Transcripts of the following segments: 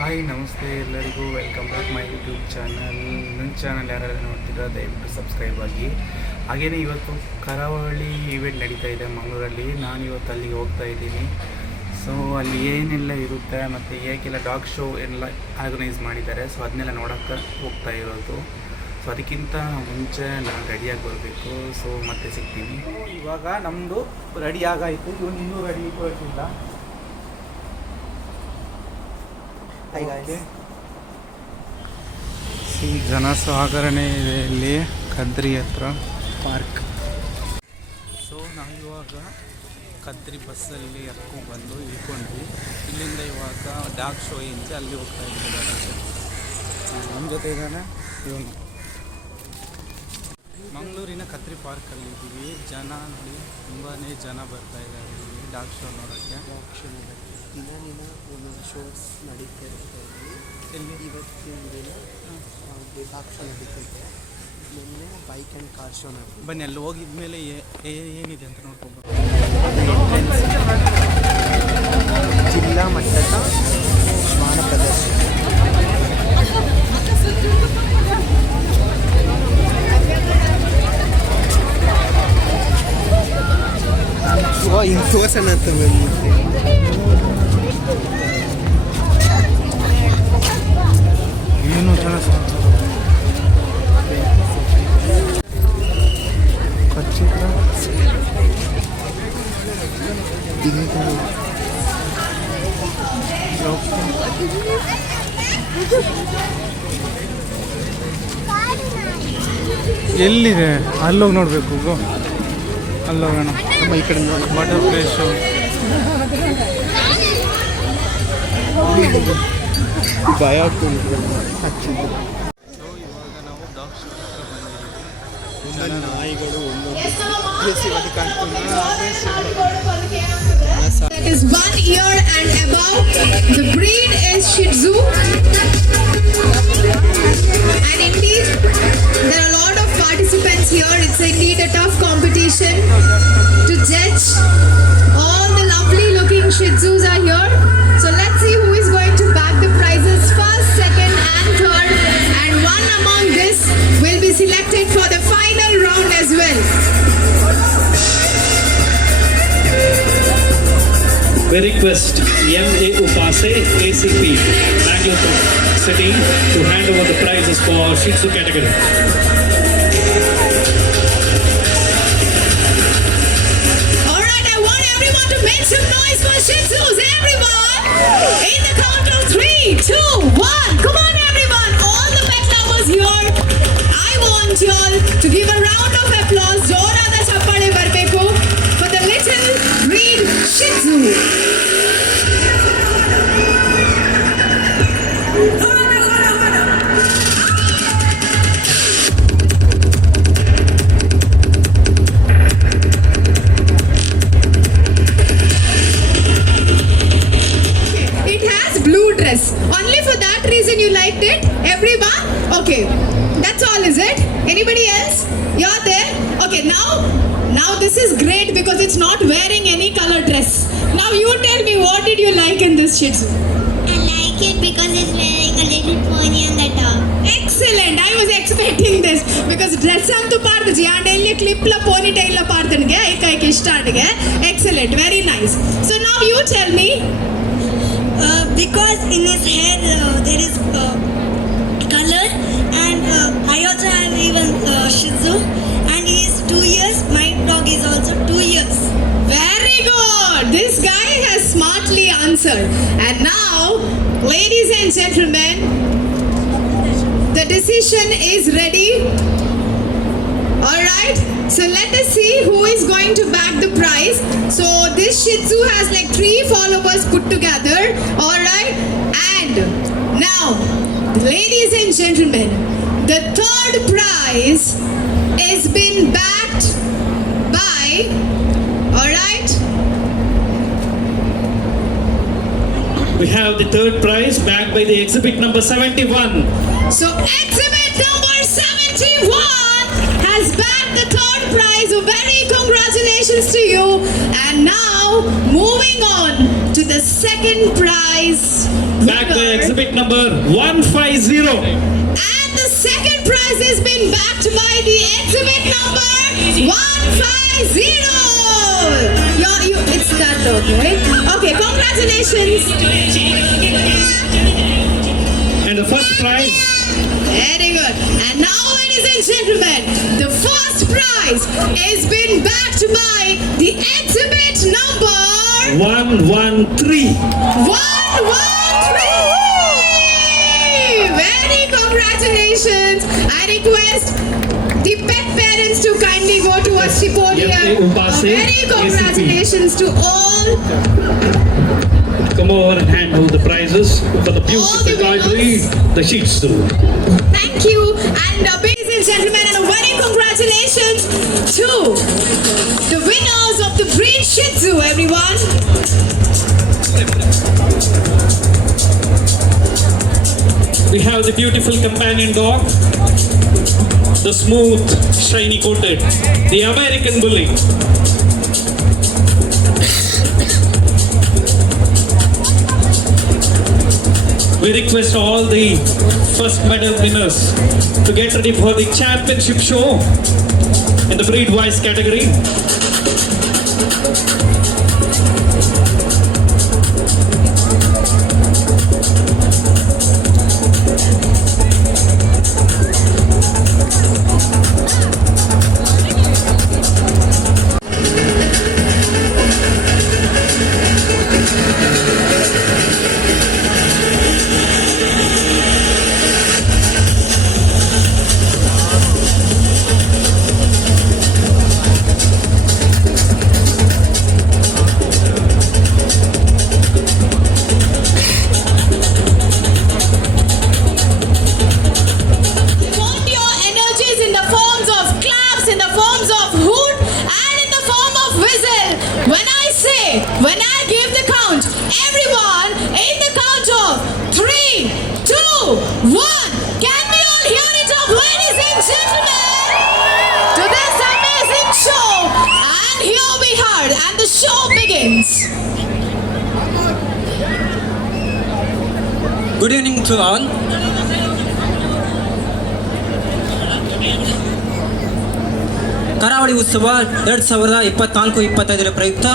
ಹಾಯ್ ನಮಸ್ತೆ ಎಲ್ಲರಿಗೂ welcome back my YouTube channel. ನನ್ನ ಚಾನಲ್ ಯಾರು ನೋಡ್ತಿರೋ ದಯವಿಟ್ಟು ಸಬ್ಸ್ಕ್ರೈಬ್ ಆಗಿ. ಹಾಗೆಯೇ ಇವತ್ತು ಕರಾವಳಿ ಈವೆಂಟ್ ನಡೀತಾ ಇದೆ ಮಂಗಳೂರಲ್ಲಿ. ನಾನು ಇವತ್ತು ಅಲ್ಲಿಗೆ ಹೋಗ್ತಾ ಇದ್ದೀನಿ. ಸೊ ಅಲ್ಲಿ ಏನೆಲ್ಲ ಇರುತ್ತೆ ಮತ್ತು ಹೇಗೆಲ್ಲ ಡಾಗ್ ಶೋ ಎಲ್ಲ ಆರ್ಗನೈಸ್ ಮಾಡಿದ್ದಾರೆ, ಸೊ ಅದನ್ನೆಲ್ಲ ನೋಡೋಕ್ಕೆ ಹೋಗ್ತಾ ಇರೋದು. ಸೊ ಅದಕ್ಕಿಂತ ಮುಂಚೆ ನಾನು ರೆಡಿಯಾಗಿ ಬರಬೇಕು. ಸೊ ಮತ್ತೆ ಸಿಗ್ತೀನಿ. ಇವಾಗ ನಮ್ಮದು ರೆಡಿ ಆಗಾಯಿತು. ಇವನು ಇನ್ನೂ ರೆಡಿ ಇಟ್ಕೊಳ್ತಿಲ್ಲ. ಈ ಜನಸಾಗರಣೆ ಇದೆ ಇಲ್ಲಿ ಕದ್ರಿ ಹತ್ರ ಪಾರ್ಕ್. ಸೊ ನಾವು ಇವಾಗ ಕದ್ರಿ ಬಸ್ಸಲ್ಲಿ ಹತ್ಕೊಂಡು ಬಂದು ಇಳ್ಕೊಂಡ್ವಿ. ಇಲ್ಲಿಂದ ಇವಾಗ ಡಾಗ್ ಶೋ ಇಂಚೆ ಅಲ್ಲಿ ಹೋಗ್ತಾ ಇದ್ದೀವಿ. ನಮ್ಮ ಜೊತೆ ಇದ್ದಾನೆ ಇವನು. ಮಂಗಳೂರಿನ ಕದ್ರಿ ಪಾರ್ಕಲ್ಲಿ ಇದ್ದೀವಿ. ಜನ ನೋಡಿ ತುಂಬಾ ಜನ ಬರ್ತಾ ಇದ್ದಾರೆ ಇಲ್ಲಿ ಡಾಗ್ ಶೋ ನೋಡೋಕ್ಕೆ. ಡಾಗ್ ಶೋ ನೋಡೋಕ್ಕೆ ದಿನ ಒಂದೊಂದು ಶೋಸ್ ನಡೀತಾ ಇರುತ್ತೆ. ಇಲ್ಲಿ ಇವತ್ತಿನ ದಿನ ಡಾಗ್ ಶೋ ನಡೀತಿದೆ. ಮೊನ್ನೆ ಬೈಕ್ ಆ್ಯಂಡ್ ಕಾರ್ ಶೋ ನಡೀತಿದೆ. ಬನ್ನಿ ಅಲ್ಲಿ ಹೋಗಿದ ಮೇಲೆ ಏನಿದೆ ಅಂತ ನೋಡ್ಕೊಂಡು ಜಿಲ್ಲಾ ಮಟ್ಟದ ಶ್ವಾನ ಪ್ರದರ್ಶನ. ಹಿಂಗೆ ತೋರ್ಸೋಣ ಅಂತ ಬಂದಿದ್ದೆ. ಏನು ಜನ ಖಚಿತ ಎಲ್ಲಿದೆ ಅಲ್ಲೋಗಿ ನೋಡಬೇಕು. ಅಲ್ಲೋಗೋಣ. ನಮ್ಮ ಈ ಕಡೆ ವಾಟರ್ ಪ್ಲೇಸು ಭಯ ಆಗ್ತುಂಟು. ಸೊ ಇವಾಗ ನಾವು ಡಾಗ್ ಶೋ ಹತ್ರ ಬಂದಿದ್ದೀವಿ. ನಾಯಿಗಳು ಒಂದೊಂದು ಕಾಣ್ತದೆ. That is 1 year and above. The breed is Shih Tzu. And indeed, there are a lot of participants here. It's indeed a tough competition to judge. All the lovely looking Shih Tzus are here. So let's see who is going to bag the prizes first, second and third. And one among this will be selected for the final round as well. We request M.A. Upase, ACP, Bangalore City, to hand over the prizes for Shih Tzu category. All right, I want everyone to make some noise for Shih Tzus. Everyone, in the count of 3, 2, 1. Come on, everyone. All the pet lovers here. I want you all to give a round of applause. Jorada chappale barbeku for the little breed Shih Tzu. It has blue dress. Only for that reason you liked it? Everyone? Okay. That's all, is it? Anybody else? You're there? Okay, now this is great because it's not wearing any color dress. Now you tell me, what did you like in this Shih Tzu? I like it because it's wearing a little pony on the top. Excellent. I was expecting this because dress antu partiji and elli clip la ponytail la partaniಗೆ ಐಕೈಕೆ ಇಷ್ಟ ಆಡಿಗೆ. Excellent. Very nice. So now you tell me. Because in his hair there is color, and I also have even Shih Tzu, and he is 2 years. My dog is also 2 years. Very good. This guy has smartly answered. And now, ladies and gentlemen, the decision is ready. All right. So let us see who is going to bag the prize. So this Shih Tzu has like 3 followers put together. All right. And now, ladies and gentlemen, the third prize has been backed by, all right, We have the third prize backed by the exhibit number 71. so exhibit number 71 has bagged the third prize. So very congratulations to you. And now now, moving on to the second prize. Back by winner. exhibit number 150. And the second prize has been backed by the exhibit number 150. It's that note, right? Okay, congratulations. And the first prize, Very good. And now, ladies and gentlemen, the first prize has been backed by the exhibit number 113. 113. Very congratulations. I request the pet parents to kindly go towards the podium. F.A. Upase, Very congratulations to all. Come over and hand over the prizes for the All beautiful the embroidery, winners. the Shih Tzu. Thank you. And ladies and gentlemen, and a very congratulations to the winners of the breed Shih Tzu, everyone. We have the beautiful companion dog, the smooth, shiny coated, the American Bully. We request all the first medal winners to get ready for the championship show in the breed wise category. Want your energies in the forms of claps, in the forms of hoot, and in the form of whistle. When I give the count, everyone in the count of 3, 2, 1. Can we all hear it up, ladies and gentlemen? To this amazing show. And here we heard, and the show begins. Good evening to all. ಕರಾವಳಿ ಉತ್ಸವ 2024-25 ಪ್ರಯುಕ್ತ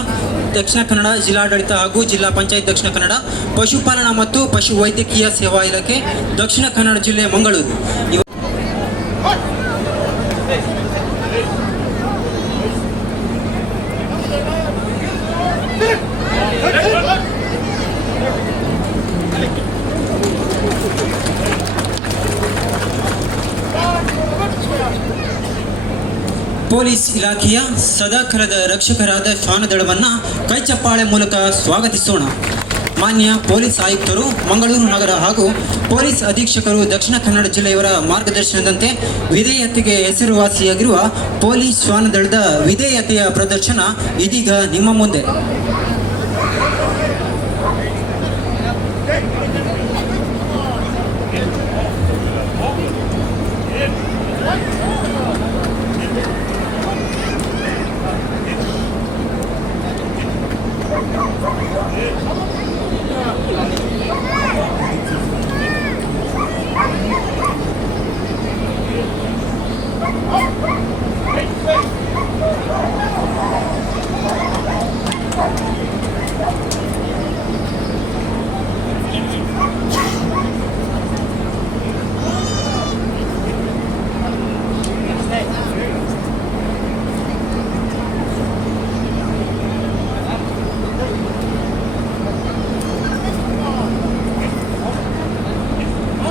ದಕ್ಷಿಣ ಕನ್ನಡ ಜಿಲ್ಲಾಡಳಿತ ಹಾಗೂ ಜಿಲ್ಲಾ ಪಂಚಾಯತ್ ದಕ್ಷಿಣ ಕನ್ನಡ ಪಶುಪಾಲನಾ ಮತ್ತು ಪಶು ವೈದ್ಯಕೀಯ ಸೇವಾ ಇಲಾಖೆ ದಕ್ಷಿಣ ಕನ್ನಡ ಜಿಲ್ಲೆ ಮಂಗಳೂರು ಪೊಲೀಸ್ ಇಲಾಖೆಯ ಸದಾಕಾಲದ ರಕ್ಷಕರಾದ ಶ್ವಾನದಳವನ್ನು ಕೈಚಪ್ಪಾಳೆ ಮೂಲಕ ಸ್ವಾಗತಿಸೋಣ. ಮಾನ್ಯ ಪೊಲೀಸ್ ಆಯುಕ್ತರು ಮಂಗಳೂರು ನಗರ ಹಾಗೂ ಪೊಲೀಸ್ ಅಧೀಕ್ಷಕರು ದಕ್ಷಿಣ ಕನ್ನಡ ಜಿಲ್ಲೆಯವರ ಮಾರ್ಗದರ್ಶನದಂತೆ ವಿಧೇಯತೆಗೆ ಹೆಸರುವಾಸಿಯಾಗಿರುವ ಪೊಲೀಸ್ ಶ್ವಾನದಳದ ವಿಧೇಯತೆಯ ಪ್ರದರ್ಶನ ಇದೀಗ ನಿಮ್ಮ ಮುಂದೆ.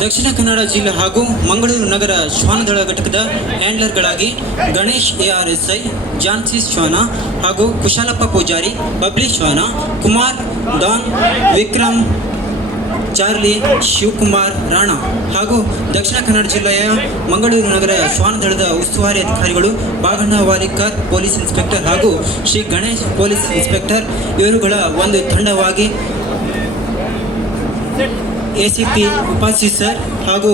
ದಕ್ಷಿಣ ಕನ್ನಡ ಜಿಲ್ಲೆ ಹಾಗೂ ಮಂಗಳೂರು ನಗರ ಶ್ವಾನದಳ ಘಟಕದ ಹ್ಯಾಂಡ್ಲರ್ಗಳಾಗಿ ಗಣೇಶ್ ARSI, ಜಾನ್ಸಿ ಶ್ವಾನ ಹಾಗೂ ಕುಶಾಲಪ್ಪ ಪೂಜಾರಿ, ಬಬ್ಲಿ ಶ್ವಾನ, ಕುಮಾರ್, ಡಾನ್, ವಿಕ್ರಮ್, ಚಾರ್ಲಿ, ಶಿವಕುಮಾರ್ ರಾಣಾ ಹಾಗೂ ದಕ್ಷಿಣ ಕನ್ನಡ ಜಿಲ್ಲೆಯ ಮಂಗಳೂರು ನಗರ ಶ್ವಾನದಳದ ಉಸ್ತುವಾರಿ ಅಧಿಕಾರಿಗಳು ಬಾಗಣ್ಣ ವಾಲಿಕರ್ ಪೊಲೀಸ್ ಇನ್ಸ್ಪೆಕ್ಟರ್ ಹಾಗೂ ಶ್ರೀ ಗಣೇಶ್ ಪೊಲೀಸ್ ಇನ್ಸ್ಪೆಕ್ಟರ್ ಇವರುಗಳ ಒಂದು ತಂಡವಾಗಿ ACP ಉಪಾಸಿ ಸರ್ ಹಾಗೂ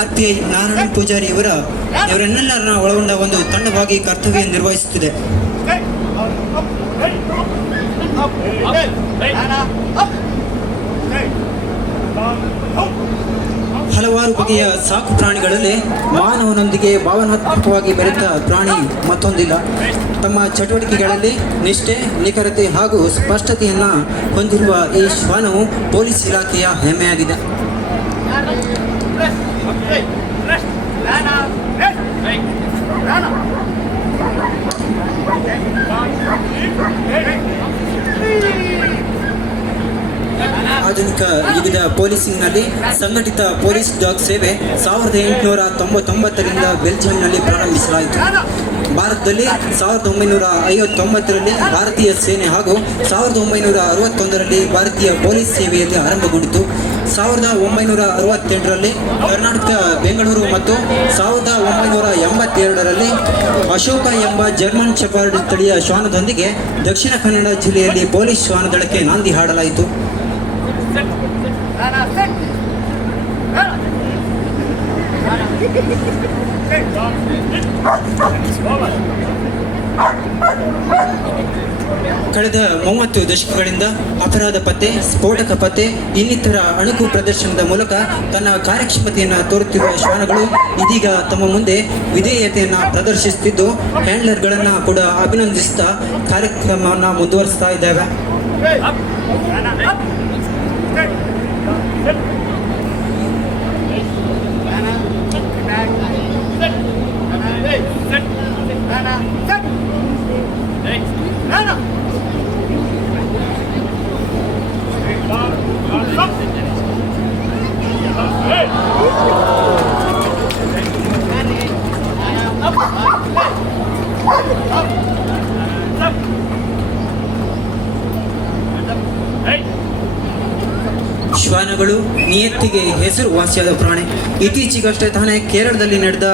RPI ನಾರಾಯಣ ಪೂಜಾರಿ ಇವರೆನ್ನೆಲ್ಲರನ್ನ ಒಳಗೊಂಡ ಒಂದು ತಂಡವಾಗಿ ಕರ್ತವ್ಯ ನಿರ್ವಹಿಸುತ್ತಿದೆ. ಹಲವಾರು ಬಗೆಯ ಸಾಕು ಪ್ರಾಣಿಗಳಲ್ಲಿ ಮಾನವನೊಂದಿಗೆ ಭಾವನಾತ್ಮಕವಾಗಿ ಬೆರೆತ ಪ್ರಾಣಿ ಮತ್ತೊಂದಿಲ್ಲ. ತಮ್ಮ ಚಟುವಟಿಕೆಗಳಲ್ಲಿ ನಿಷ್ಠೆ, ನಿಖರತೆ ಹಾಗೂ ಸ್ಪಷ್ಟತೆಯನ್ನು ಹೊಂದಿರುವ ಈ ಶ್ವಾನವು ಪೊಲೀಸ್ ಇಲಾಖೆಯ ಹೆಮ್ಮೆಯಾಗಿದೆ. ಆಧುನಿಕ ಯುಗದ ಪೊಲೀಸಿಂಗ್ನಲ್ಲಿ ಸಂಘಟಿತ ಪೊಲೀಸ್ ಡಾಗ್ ಸೇವೆ 1899ರಿಂದ ಬೆಲ್ಜಿಯಂನಲ್ಲಿ ಪ್ರಾರಂಭಿಸಲಾಯಿತು. ಭಾರತದಲ್ಲಿ 1959ರಲ್ಲಿ ಭಾರತೀಯ ಸೇನೆ ಹಾಗೂ 1961ರಲ್ಲಿ ಭಾರತೀಯ ಪೊಲೀಸ್ ಸೇವೆಯಲ್ಲಿ ಆರಂಭಗೊಂಡಿತು. 1968ರಲ್ಲಿ ಕರ್ನಾಟಕ ಬೆಂಗಳೂರು ಮತ್ತು 1982ರಲ್ಲಿ ಅಶೋಕ ಎಂಬ ಜರ್ಮನ್ ಶೆಪರ್ಡ್ ತಳಿಯ ಶ್ವಾನದೊಂದಿಗೆ ದಕ್ಷಿಣ ಕನ್ನಡ ಜಿಲ್ಲೆಯಲ್ಲಿ ಪೊಲೀಸ್ ಶ್ವಾನದಳಕ್ಕೆ ನಾಂದಿ ಹಾಡಲಾಯಿತು. ಕಳೆದ 30 ದಶಕಗಳಿಂದ ಅಪರಾಧ ಪತ್ತೆ, ಸ್ಫೋಟಕ ಪತ್ತೆ ಇನ್ನಿತರ ಅಣುಕು ಪ್ರದರ್ಶನದ ಮೂಲಕ ತನ್ನ ಕಾರ್ಯಕ್ಷಮತೆಯನ್ನು ತೋರುತ್ತಿರುವ ಶ್ವಾನಗಳು ಇದೀಗ ತಮ್ಮ ಮುಂದೆ ವಿಧೇಯತೆಯನ್ನು ಪ್ರದರ್ಶಿಸುತ್ತಿದ್ದು, ಹ್ಯಾಂಡ್ಲರ್ಗಳನ್ನು ಕೂಡ ಅಭಿನಂದಿಸುತ್ತಾ ಕಾರ್ಯಕ್ರಮವನ್ನು ಮುಂದುವರಿಸ್ತಾ ಇದ್ದಾವೆ. ಶ್ವಾನಗಳು ನಿಯತ್ತಿಗೆ ಹೆಸರುವಾಸಿಯಾದ ಪ್ರಾಣಿ. ಇತ್ತೀಚೆಗಷ್ಟೇ ತಾನೇ ಕೇರಳದಲ್ಲಿ ನಡೆದ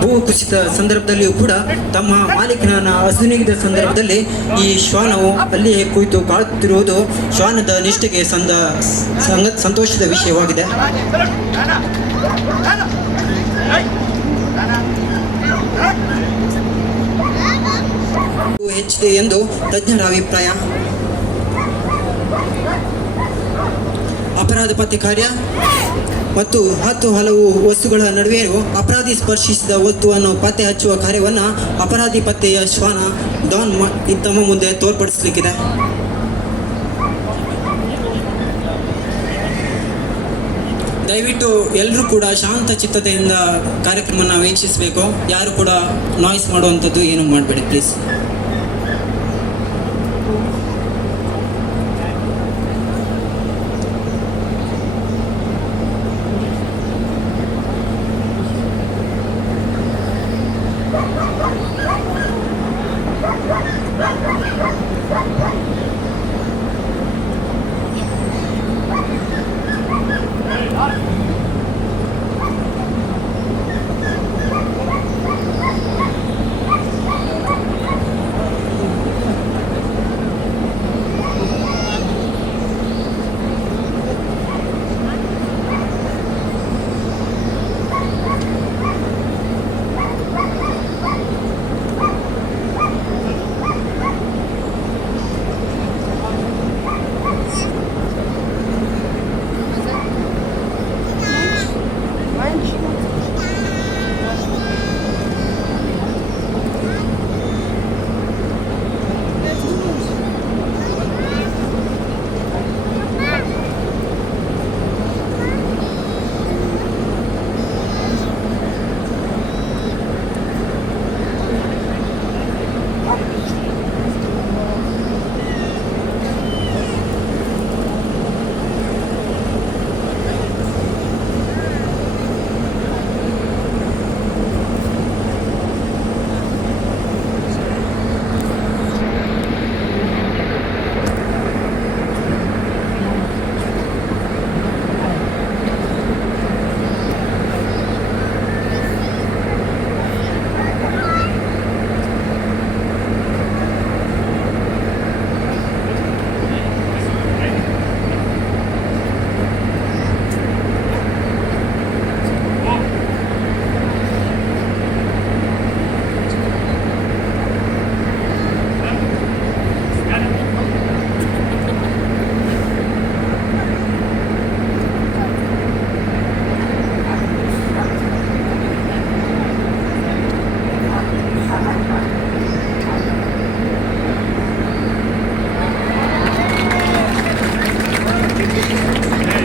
ಭೂಕುಸಿತ ಸಂದರ್ಭದಲ್ಲಿಯೂ ಕೂಡ ತಮ್ಮ ಮಾಲೀಕನನ್ನು ಅಸುನೀಗಿದ ಸಂದರ್ಭದಲ್ಲಿ ಈ ಶ್ವಾನವು ಅಲ್ಲಿಯೇ ಕುಳಿತು ಕಾಳುತ್ತಿರುವುದು ಶ್ವಾನದ ನಿಷ್ಠೆಗೆ ಸಂತೋಷದ ವಿಷಯವಾಗಿದೆ. ಹೆಚ್ಚಿದೆ ಎಂದು ತಜ್ಞರ ಅಭಿಪ್ರಾಯ. ಅಪರಾಧ ಪತ್ತೆ ಕಾರ್ಯ ಮತ್ತು ಹಲವು ವಸ್ತುಗಳ ನಡುವೆಯೂ ಅಪರಾಧಿ ಸ್ಪರ್ಶಿಸಿದ ವಸ್ತುವನ್ನು ಪತ್ತೆ ಹಚ್ಚುವ ಕಾರ್ಯವನ್ನು ಅಪರಾಧಿ ಪತ್ತೆಯ ಶ್ವಾನ ಡಾನ್ ತಮ್ಮ ಮುಂದೆ ತೋರ್ಪಡಿಸಲಿಕ್ಕಿದೆ. ದಯವಿಟ್ಟು ಎಲ್ಲರೂ ಕೂಡ ಶಾಂತ ಚಿತ್ತತೆಯಿಂದ ಕಾರ್ಯಕ್ರಮವನ್ನು ವೀಕ್ಷಿಸಬೇಕು. ಯಾರು ಕೂಡ ನಾಯ್ಸ್ ಮಾಡುವಂಥದ್ದು ಏನು ಮಾಡಬೇಡಿ ಪ್ಲೀಸ್.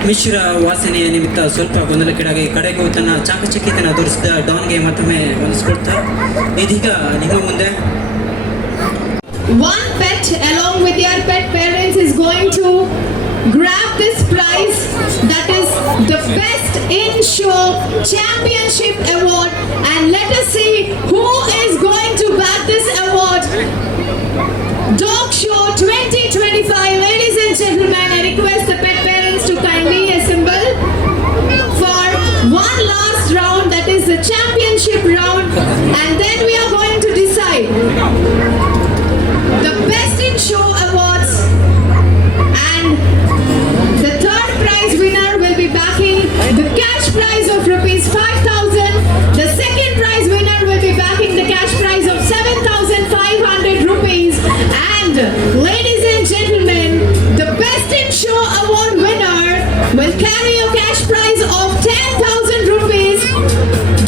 ಮಿಶ್ರ ವಾಸನೆಯ ನಿಮಿತ್ತ ಸ್ವಲ್ಪ ಗೊಂದಲಕ್ಕೀಡಾಗಿ ಕಡೆಗೂ ತನ್ನ ಚಾಕಚಕ್ಯತೆಯನ್ನು ತೋರಿಸಿದ ಡಾನ್ಗೆ ಮತ್ತೊಮ್ಮೆ ವಂದಿಸಿಕೊಳ್ತಾ ಇದೀಗ ನಿಮ್ಮ ಮುಂದೆ One pet along with their pet parents is going to grab this prize, that is the Best in Show Championship Award, and let us see who is going to bag this award. Dog Show 2025. Ladies and gentlemen, I request the pet parents to kindly assemble for one last round, that is the championship round, and then we are going to decide the Best in Show Awards, and the third prize winner will be backing the cash prize of rupees 5,000. The second prize winner will be backing the cash prize of 7,500 rupees. And ladies and gentlemen, the Best in Show Award winner will carry a cash prize of 10,000 rupees.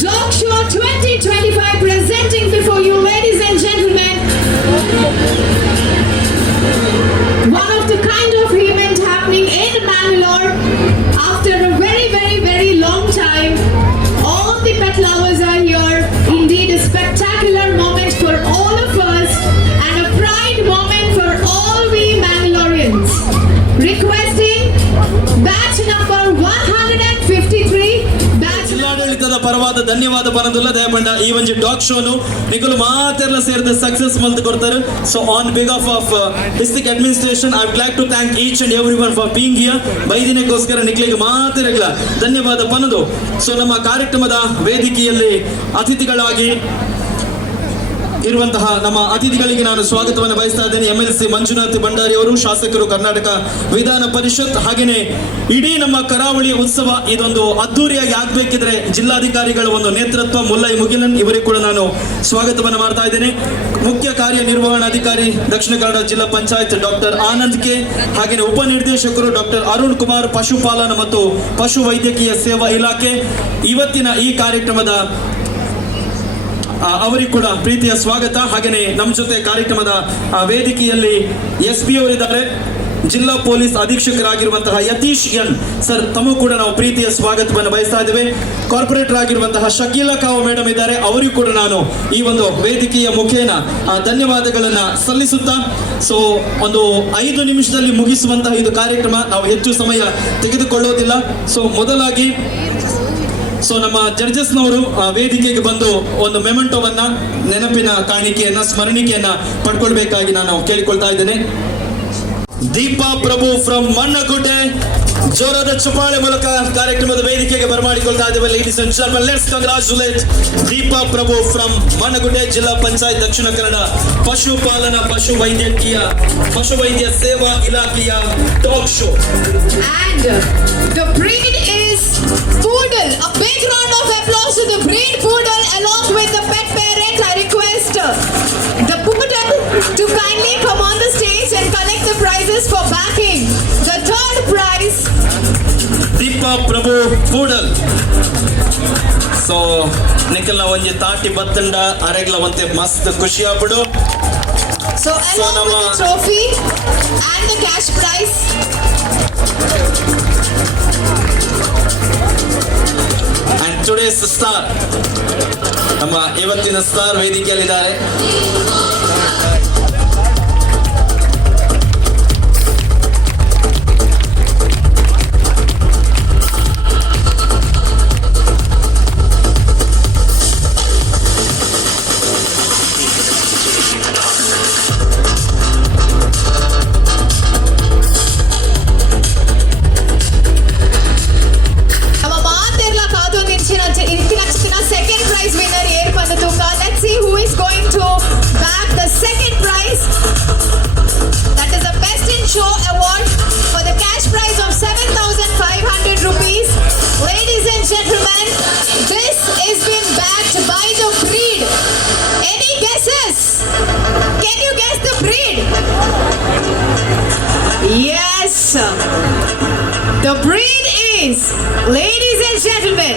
Dog Show 2025 presenting before you, ladies and gentlemen, one of the kind of event happening in Bangalore after a very long time. All the pet lovers are here. Indeed, a spectacular moment for all of us and a pride moment for all we Bangaloreans. Requesting batch number 153, batch ಜಿಲ್ಲಾಡಳಿತದ ಪರವಾದ ಧನ್ಯವಾದ ಪರದುಲ್ಲ ದಯಪಂಡ ಈ ಒಂದು ಡಾಗ್ ಶೋನು ನಿಕಲು ಮಾತೆಲ್ಲ ಸೇರಿದ ಸಕ್ಸಸ್ ಮಲ್ತ್ ಕೊಡ್ತಾರೆ. So on behalf of district administration I would like to thank each and every one for being here. ಬೈದಿನಕ್ಕೋಸ್ಕರ ನಿಕ್ಲಿಗೆ ಮಾತಿರಲ್ಲ ಧನ್ಯವಾದ ಪನದು. ಸೊ ನಮ್ಮ ಕಾರ್ಯಕ್ರಮದ ವೇದಿಕೆಯಲ್ಲಿ ಅತಿಥಿಗಳಾಗಿ ಇರುವಂತಹ ನಮ್ಮ ಅತಿಥಿಗಳಿಗೆ ನಾನು ಸ್ವಾಗತವನ್ನು ಬಯಸ್ತಾ ಇದ್ದೇನೆ. MLC ಮಂಜುನಾಥ್ ಭಂಡಾರಿ ಅವರು, ಶಾಸಕರು, ಕರ್ನಾಟಕ ವಿಧಾನ ಪರಿಷತ್, ಹಾಗೇನೆ ಇಡೀ ನಮ್ಮ ಕರಾವಳಿ ಉತ್ಸವ ಇದೊಂದು ಅದ್ದೂರಿಯಾಗಿ ಆಗ್ಬೇಕಿದ್ರೆ ಜಿಲ್ಲಾಧಿಕಾರಿಗಳ ಒಂದು ನೇತೃತ್ವ, ಮುಲ್ಲೈ ಮುಗಿಲನ್ ಇವರಿಗೆ ಕೂಡ ನಾನು ಸ್ವಾಗತವನ್ನು ಮಾಡ್ತಾ ಇದ್ದೇನೆ. ಮುಖ್ಯ ಕಾರ್ಯನಿರ್ವಹಣಾಧಿಕಾರಿ ದಕ್ಷಿಣ ಕನ್ನಡ ಜಿಲ್ಲಾ ಪಂಚಾಯತ್ ಡಾಕ್ಟರ್ ಆನಂದ್ ಕೆ, ಹಾಗೇನೆ ಉಪನಿರ್ದೇಶಕರು ಡಾಕ್ಟರ್ ಅರುಣ್ ಕುಮಾರ್, ಪಶುಪಾಲನಾ ಮತ್ತು ಪಶು ವೈದ್ಯಕೀಯ ಸೇವಾ ಇಲಾಖೆ. ಇವತ್ತಿನ ಈ ಕಾರ್ಯಕ್ರಮದ ಅವರಿಗೆ ಕೂಡ ಪ್ರೀತಿಯ ಸ್ವಾಗತ. ಹಾಗೆಯೇ ನಮ್ಮ ಜೊತೆ ಕಾರ್ಯಕ್ರಮದ ವೇದಿಕೆಯಲ್ಲಿ SP ಅವರಿದ್ದಾರೆ, ಜಿಲ್ಲಾ ಪೊಲೀಸ್ ಅಧೀಕ್ಷಕರಾಗಿರುವಂತಹ ಯತೀಶ್ ಎನ್ ಸರ್, ತಮಗೂ ಕೂಡ ನಾವು ಪ್ರೀತಿಯ ಸ್ವಾಗತವನ್ನು ಬಯಸ್ತಾ ಇದ್ದೇವೆ. ಕಾರ್ಪೊರೇಟರ್ ಆಗಿರುವಂತಹ ಶಕೀಲಾ ಕಾವು ಮೇಡಮ್ ಇದ್ದಾರೆ, ಅವರಿಗೂ ಕೂಡ ನಾನು ಈ ಒಂದು ವೇದಿಕೆಯ ಮುಖೇನ ಧನ್ಯವಾದಗಳನ್ನ ಸಲ್ಲಿಸುತ್ತಾ, ಸೊ ಒಂದು 5 ನಿಮಿಷದಲ್ಲಿ ಮುಗಿಸುವಂತಹ ಇದು ಕಾರ್ಯಕ್ರಮ, ನಾವು ಹೆಚ್ಚು ಸಮಯ ತೆಗೆದುಕೊಳ್ಳೋದಿಲ್ಲ. ಸೊ ಮೊದಲಾಗಿ ನಮ್ಮ ಜಡ್ಜಸ್ನವರು ವೇದಿಕೆಗೆ ಬಂದು ಒಂದು ಮೆಮೆಂಟೋವನ್ನ, ನೆನಪಿನ ಕಾಣಿಕೆಯನ್ನ, ಸ್ಮರಣಿಕೆಯನ್ನ ಪಡ್ಕೊಳ್ಬೇಕಾಗಿ ನಾನು ಕೇಳಿಕೊಳ್ತಾ ಇದ್ದೇನೆ. ದೀಪಾ ಪ್ರಭು ಫ್ರಮ್ ಮಣ್ಣಗುಡ್ಡೆ, ಜೋರಾದ ಚಪ್ಪಾಳೆ ಮೂಲಕ ಕಾರ್ಯಕ್ರಮದ ವೇದಿಕೆಗೆ ಬರಮಾಡಿಕೊಳ್ತಾ ಇದ್ದೇವೆ. Ladies and gentlemen, let's congratulate Deepa ಪ್ರಭು ಫ್ರಮ್ ಮಣ್ಣಗುಡ್ಡೆ, ಜಿಲ್ಲಾ ಪಂಚಾಯತ್ ದಕ್ಷಿಣ ಕನ್ನಡ ಪಶುಪಾಲನಾ ಪಶು ವೈದ್ಯ ಸೇವಾ ಇಲಾಖೆಯ talk show. and the breed is poodle. A big round of applause to the breed poodle along with the pet parent. I request the poodle to kindly come on the stage and collect the prizes for backing the third prize. Deepa Prabhu poodle. So ನಿಖಲ್ನ ಒಂಜಿ ತಾಟಿ ಬತ್ತಂಡ ಅರೆಗ್ಲವಂತೆ ಮಸ್ತ್ ಖುಷಿ ಆಗ್ಬಿಡು. So along with the trophy and the cash prize. And today's star, ನಮ್ಮ ಇವತ್ತಿನ ಸ್ಟಾರ್ ವೇದಿಕೆಯಲ್ಲಿದ್ದಾರೆ. Second prize winner here Panatuka. Let's see who is going to bag the second prize. That is the Best in Show Award for the cash prize of 7,500 rupees. Ladies and gentlemen, this is been backed by the breed. Any guesses? Can you guess the breed? Yes. The breed is, ladies and gentlemen,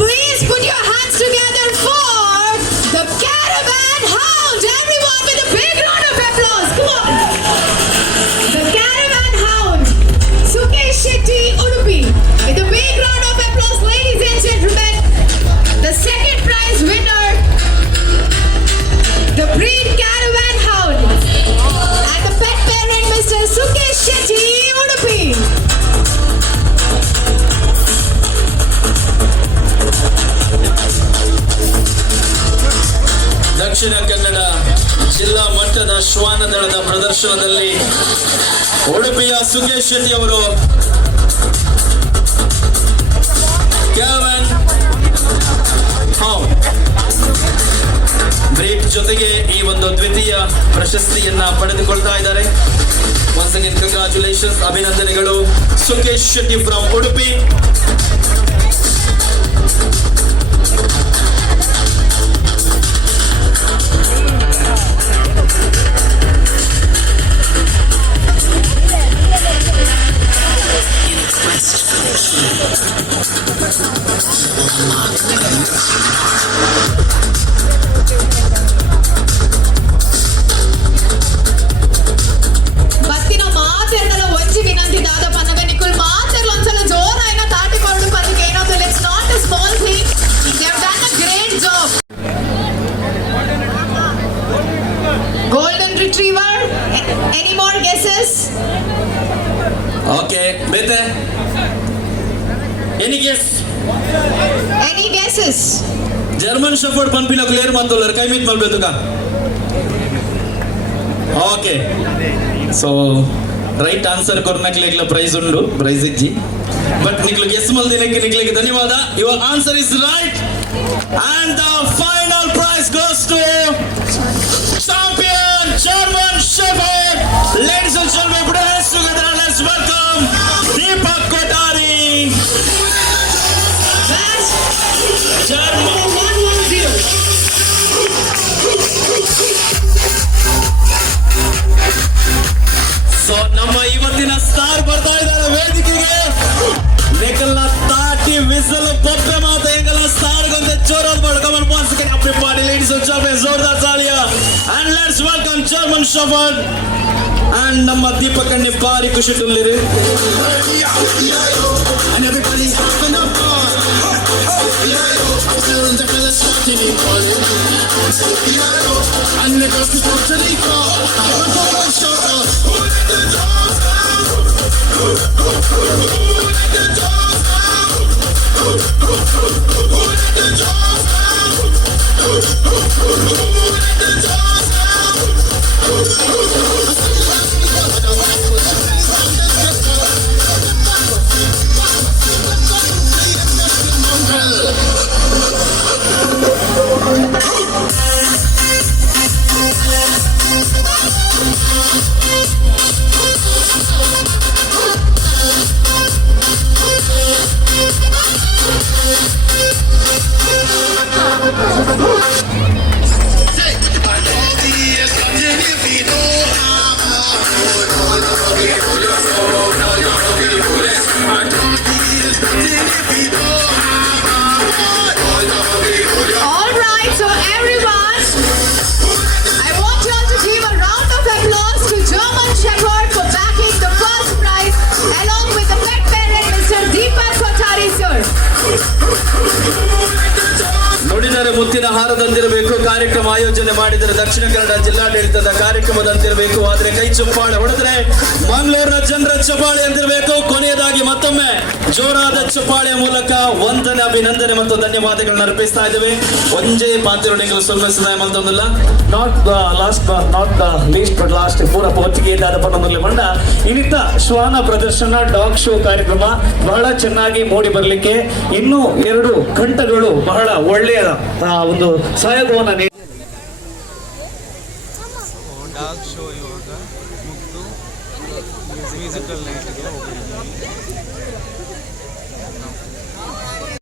please put your hands together for the Caravan Hound. Everyone with a big round of applause. Come on. The Caravan Hound, Sukesh Shetty Udupi. Dakshina ಕನ್ನಡ ಜಿಲ್ಲಾ ಮಟ್ಟದ ಶ್ವಾನದಳದ ಪ್ರದರ್ಶನದಲ್ಲಿ ಉಡುಪಿಯ ಸುಖೇಶ್ ಶೆಟ್ಟಿ ಅವರು ಬ್ರೇಕ್ ಜೊತೆಗೆ ಈ ಒಂದು ದ್ವಿತೀಯ ಪ್ರಶಸ್ತಿಯನ್ನ ಪಡೆದುಕೊಳ್ತಾ ಇದ್ದಾರೆ. ಒನ್ಸ್ ಅಗೇನ್ ಕಂಗ್ರಾಚುಲೇಷನ್ಸ್, ಅಭಿನಂದನೆಗಳು ಸುಖೇಶ್ ಶೆಟ್ಟಿ ಫ್ರಮ್ ಉಡುಪಿ. ಬತ್ತಿನ ಮಾತೆಲ್ಲ ಒಂಜಿ ವಿನಂತಿ ದಾದ ಪನ್ನಗ ನಿಕ್ಕುಲ್ ಮಾತೆಲ್ಲ ಒಂದ್ಸಲ ಜೋರ ಏನೋ ತಾಟಿ ಮಾಡು ಪದಕ್ಕೆ ಏನೋ it's not a small thing. They have done a great job. Golden retriever. Any more guesses? Okay, ಬೇತೆ any guess? Any guesses? German shepherd ಪಂಪಿನ ಕ್ಲಿಯರ್ ಮಾಡ್ತೋಲ್ಲರ್ ಕೈ ಮೀಟ್ ಮಾಡ್ಬೇಕುಗ. ಓಕೆ, ಸೊ ರೈಟ್ ಆನ್ಸರ್ ಕೊರ್ನಕ್ಲಿಗ್ಲ ಪ್ರೈಸ್ ಉಂಡು, ಪ್ರೈಸ್ ಇಜ್ಜಿ. But ನಿಕ್ಲು guess ಮಲ್ದಿನಕ್ಕೆ ನಿಕ್ಲಿಗೆ ಧನ್ಯವಾದ. Your answer is right and the final prize goes to champion German shepherd. Ladies and gentlemen, put your hands together and let's welcome Deepak Kotari. German. So ನಮ್ಮ ಇವತ್ತಿನ ಸ್ಟಾರ್ ಬರ್ತಾ ಇದ್ದಾರೆ ವೇದಿಕೆಗೆ. ನಿಖಲ್ನ ತಾಟಿ ವಿಸಲ್ ಪೊಪ್ಪೆ ಮಾತ ಹೆಂಗಲ್ಲ ಸ್ಟಾರ್ ಗೊಂದೆ ಜೋರಾದ ಬಡ್ಕಮನ್ ಪಾನ್ಸ್ಕೆ ಅಪ್ಪಿ ಪಾಡಿ ಲೇಡೀಸ್ ಅಂಡ್ ಜೆಂಟಲ್ಮೆನ್ ಜೋರ್ದಾರ್ ತಾಳಿಯ and let's welcome German shepherd and ನಮ್ಮ ದೀಪಕ್ ಅಣ್ಣಿ ಭಾರಿ ಖುಷಿ ತುಂಬಿರಿ. And everybody's hopping up and the fellas starting in and the girls is totally cool. I'm going to show up. Who let the dogs out? Who let the dogs out? Who let the dogs out? Who let the dogs All right, so everyone, I want you all to give a round of applause to German Shepherd for backing the first prize along with the pet parent Mr. Deepak Kotari sir. ನುಡಿದರೆ ಮುತ್ತಿನ ಹಾರದಂತಿರಬೇಕು. ಕಾರ್ಯಕ್ರಮ ಆಯೋಜನೆ ಮಾಡಿದರೆ ದಕ್ಷಿಣ ಕನ್ನಡ ಜಿಲ್ಲಾಡಳಿತದ ಕಾರ್ಯಕ್ರಮದಂತಿರಬೇಕು. ಆದ್ರೆ ಕೈ ಚಪ್ಪಾಳೆ ಹೊಡೆದ್ರೆ ಮಂಗಳೂರಿನ ಜನರ ಚಪ್ಪಾಳೆ ಅಂತಿರಬೇಕು. ಕೊನೆಯದಾಗಿ ಮತ್ತೊಮ್ಮೆ ಜೋರಾದ ಚಪ್ಪಾಳೆಯ ಮೂಲಕ ವಂದನೆ, ಅಭಿನಂದನೆ ಮತ್ತು ಧನ್ಯವಾದಗಳನ್ನ ಅರ್ಪಿಸ್ತಾ ಇದ್ದೇವೆ. ಒಂಜೇ ಪಾತ್ರಗಳು ಸೊಲ್ಮೆಸಿದ ಮಂತೊಂದಿಲ್ಲ. Not the last but not the least but last ಪೂರ ಒಟ್ಟಿಗೆ ಇದ್ದಾದ ಪನ್ನೊಂದರಲ್ಲಿ ಬಂಡ ಇನ್ನಿತ್ತ ಶ್ವಾನ ಪ್ರದರ್ಶನ ಡಾಗ್ ಶೋ ಕಾರ್ಯಕ್ರಮ ಬಹಳ ಚೆನ್ನಾಗಿ ಮೂಡಿ ಬರಲಿಕ್ಕೆ ಇನ್ನೂ 2 ಗಂಟೆಗಳು ಬಹಳ ಒಳ್ಳೆಯ ಒಂದು ಸಹಯೋಗವನ್ನು ನೀಡಿ ಡಾಗ್ ಶೋ ಇವಾಗ ಮುಗಿದು ಮ್ಯೂಸಿಕಲ್ ನೈಟ್ಗೆ ಹೋಗಿದ್ದೀವಿ.